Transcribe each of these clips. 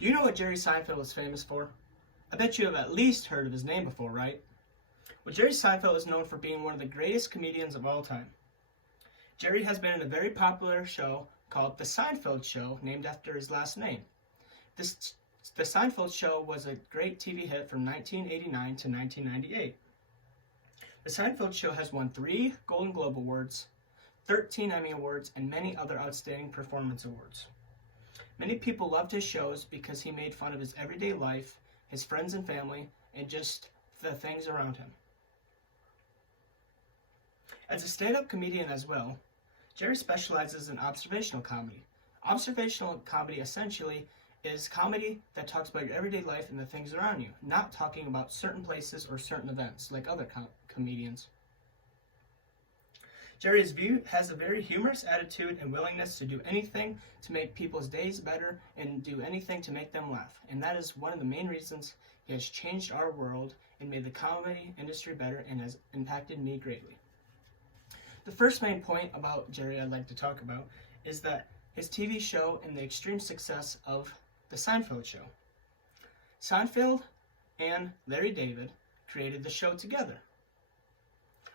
Do you know what Jerry Seinfeld is famous for? I bet you have at least heard of his name before, right? Well, Jerry Seinfeld is known for being one of the greatest comedians of all time. Jerry has been in a very popular show called The Seinfeld Show, named after his last name. The Seinfeld Show was a great TV hit from 1989 to 1998. The Seinfeld Show has won 3 Golden Globe Awards, 13 Emmy Awards, and many other outstanding performance awards. Many people loved his shows because he made fun of his everyday life, his friends and family, and just the things around him. As a stand-up comedian as well, Jerry specializes in observational comedy. Observational comedy essentially is comedy that talks about your everyday life and the things around you, not talking about certain places or certain events like other comedians. Jerry has a very humorous attitude and willingness to do anything to make people's days better and do anything to make them laugh. And that is one of the main reasons he has changed our world and made the comedy industry better and has impacted me greatly. The first main point about Jerry I'd like to talk about is that his TV show and the extreme success of The Seinfeld Show. Seinfeld and Larry David created the show together.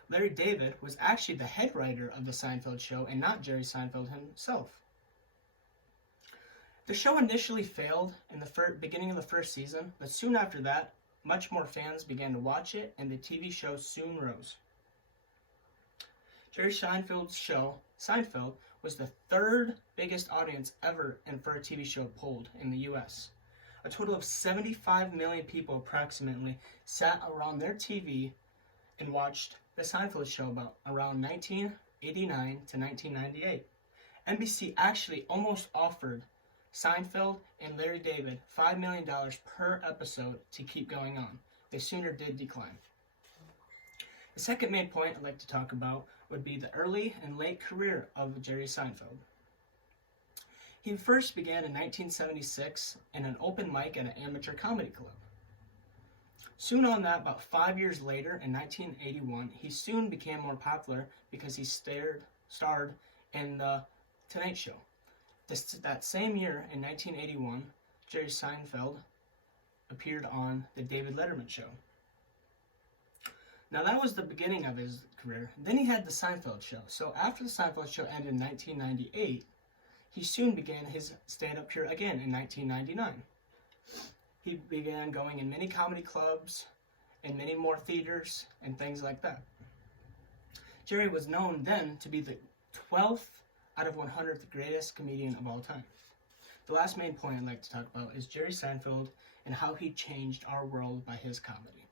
Larry David was actually the head writer of The Seinfeld Show and not Jerry Seinfeld himself. The show initially failed in the beginning of the first season, but soon after that, much more fans began to watch it and the TV show soon rose. Jerry Seinfeld's show, Seinfeld, was the 3rd biggest audience ever for a TV show polled in the US. A total of 75 million people approximately sat around their TV and watched The Seinfeld Show about around 1989 to 1998. NBC actually almost offered Seinfeld and Larry David $5 million per episode to keep going on. They sooner did decline. The second main point I'd like to talk about would be the early and late career of Jerry Seinfeld. He first began in 1976 in an open mic at an amateur comedy club. Soon on that, about 5 years later, in 1981, he soon became more popular because he starred in The Tonight Show. That same year, in 1981, Jerry Seinfeld appeared on The David Letterman Show. Now that was the beginning of his career. Then he had The Seinfeld Show. So after The Seinfeld Show ended in 1998, he soon began his stand-up career again in 1999. He began going in many comedy clubs and many more theaters and things like that. Jerry was known then to be the 12th out of 100th greatest comedian of all time. The last main point I'd like to talk about is Jerry Seinfeld and how he changed our world by his comedy.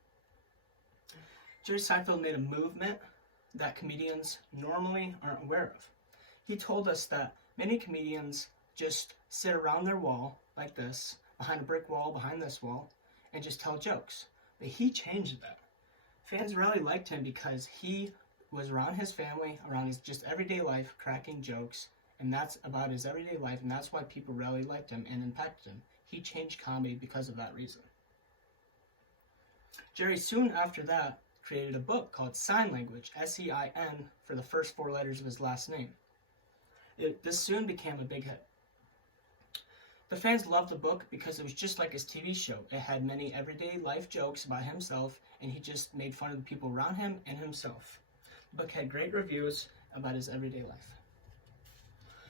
Jerry Seinfeld made a movement that comedians normally aren't aware of. He told us that many comedians just sit around their wall like this, behind a brick wall, behind this wall, and just tell jokes. But he changed that. Fans really liked him because he was around his family, around his just everyday life, cracking jokes, and that's about his everyday life, and that's why people really liked him and impacted him. He changed comedy because of that reason. Jerry soon after that created a book called Sign Language, S-E-I-N, for the first 4 letters of his last name. This soon became a big hit. The fans loved the book because it was just like his TV show. It had many everyday life jokes about himself, and he just made fun of the people around him and himself. The book had great reviews about his everyday life.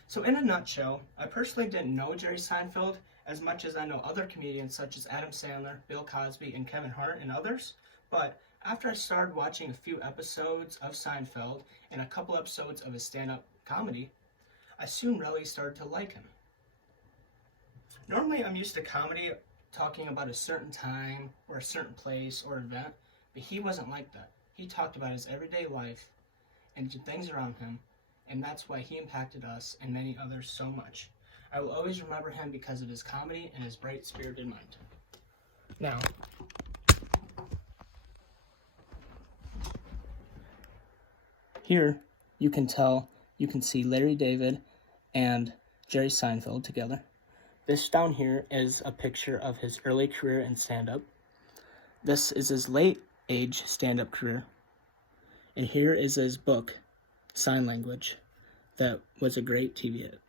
So in a nutshell, I personally didn't know Jerry Seinfeld as much as I know other comedians such as Adam Sandler, Bill Cosby, and Kevin Hart, and others, but after I started watching a few episodes of Seinfeld and a couple episodes of his stand-up comedy, I soon really started to like him. Normally, I'm used to comedy talking about a certain time or a certain place or event, but he wasn't like that. He talked about his everyday life and things around him, and that's why he impacted us and many others so much. I will always remember him because of his comedy and his bright-spirited mind. Now, here you can see Larry David and Jerry Seinfeld together. This down here is a picture of his early career in stand-up. This is his late age stand-up career. And here is his book, Sign Language, that was a great TV hit.